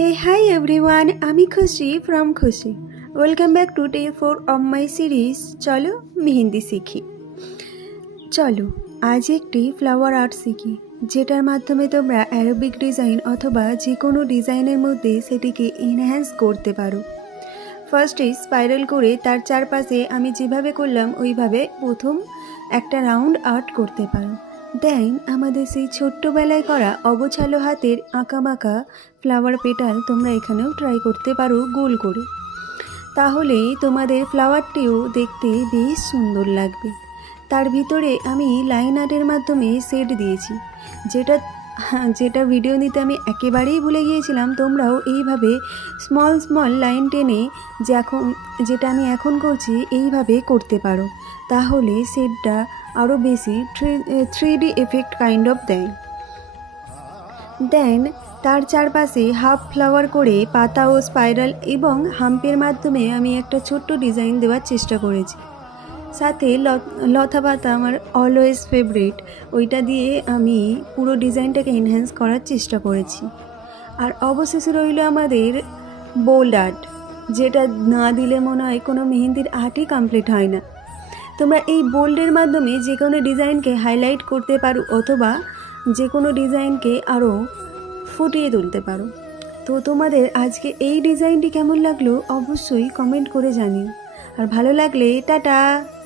Hey, hi everyone, আমি খুশি from খুশি। Welcome back to day 4 of my series চলো মেহেন্দি শিখি। চলো আজ একটি ফ্লাওয়ার আর্ট শিখি, যেটার মাধ্যমে তোমরা অ্যারোবিক ডিজাইন অথবা যে কোনো ডিজাইনের মধ্যে সেটিকে এনহ্যান্স করতে পারো। ফার্স্টে স্পাইরাল করে তার চারপাশে আমি যেভাবে করলাম ওইভাবে প্রথম একটা রাউন্ড আর্ট করতে পারো। দেন আমাদের সেই ছোট্টবেলায় করা অগোছালো হাতের আঁকাবাঁকা ফ্লাওয়ার পেটাল তোমরা এখানেও ট্রাই করতে পারো গোল করে। তাহলে তোমাদের ফ্লাওয়ারটিও দেখতে বেশ সুন্দর লাগবে। তার ভিতরে আমি লাইন আর্টের মাধ্যমে সেট দিয়েছি, যেটা ভিডিও নিতে আমি একেবারেই ভুলে গিয়েছিলাম। তোমরাও এইভাবে স্মল লাইন টেনে যেটা আমি এখন করছি এইভাবে করতে পারো, তাহলে সেটটা আরও বেশি 3D এফেক্ট কাইন্ড অফ দেয়। দেন তার চারপাশে হাফ ফ্লাওয়ার করে পাতা ও স্পাইরাল এবং হাম্পের মাধ্যমে আমি একটা ছোট্ট ডিজাইন দেওয়ার চেষ্টা করেছি। সাথে লতা পাতা আমার অলওয়েজ ফেভারিট, ওইটা দিয়ে আমি পুরো ডিজাইনটাকে এনহ্যান্স করার চেষ্টা করেছি। আর অবশেষে রইল আমাদের বোল্ড আর্ট, যেটা না দিলে মনে হয় কোনো মেহেন্দির আর্টই কমপ্লিট হয় না। তোমরা এই বোল্ডের মাধ্যমে যে কোনো ডিজাইনকে হাইলাইট করতে পারো অথবা যে কোনো ডিজাইনকে আরও ফুটিয়ে তুলতে পারো। তো তোমাদের আজকে এই ডিজাইনটি কেমন লাগলো অবশ্যই কমেন্ট করে জানিও, আর ভালো লাগলে টাটা।